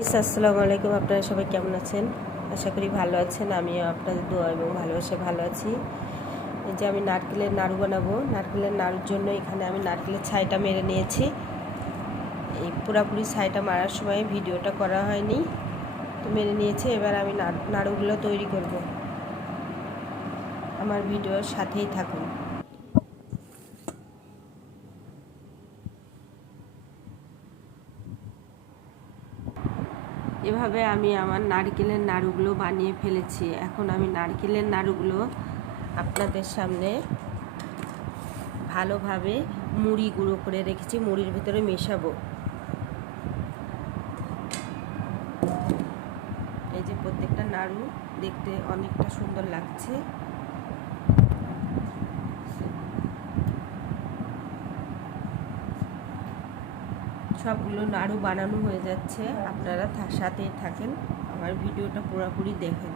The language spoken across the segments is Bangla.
আসসালামু আলাইকুম। আপনারা সবাই কেমন আছেন? আশা করি ভালো আছেন। আমিও আপনাদের দোয়া এবং ভালোবাসায় ভালো আছি। এই যে আমি নারকেলের নাড়ু বানাবো। নারকেলের নাড়ুর জন্য এখানে আমি নারকেলের ছাইটা মেরে নিয়েছি। এই পুরাপুরি ছাইটা মারার সময় ভিডিওটা করা হয়নি, তো মেরে নিয়েছি। এবার আমি নাড়ুগুলো তৈরি করব। আমার ভিডিওর সাথেই থাকুন। এভাবে আমি আমার নারকেলের নাড়ুগুলো বানিয়ে ফেলেছি। এখন আমি নারকেলের নাড়ুগুলো আপনাদের সামনে ভালোভাবে মুড়ি গুঁড়ো করে রেখেছি, মুড়ির ভিতরে মেশাবো। এই যে প্রত্যেকটা নাড়ু দেখতে অনেকটা সুন্দর লাগছে। সবগুলো নাড়ু বানানো হয়ে যাচ্ছে। আপনারা সাথেই থাকেন, আমার ভিডিওটা পুরোপুরি দেখেন।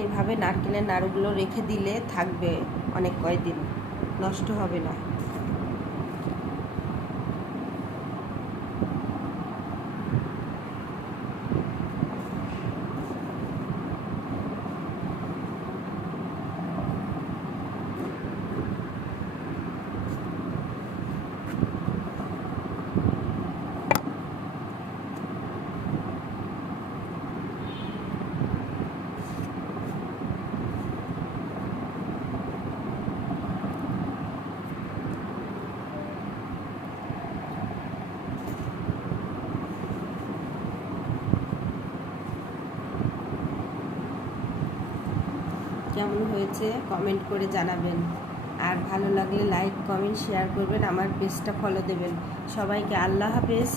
এইভাবে নারকেলের নাড়ুগুলো রেখে দিলে থাকবে অনেক কয়দিন, নষ্ট হবে না। কেমন হয়েছে কমেন্ট করে জানাবেন, আর ভালো লাগলে লাইক কমেন্ট শেয়ার করবেন, আমার পেজটা ফলো দেবেন। সবাইকে আল্লাহ হাফেজ।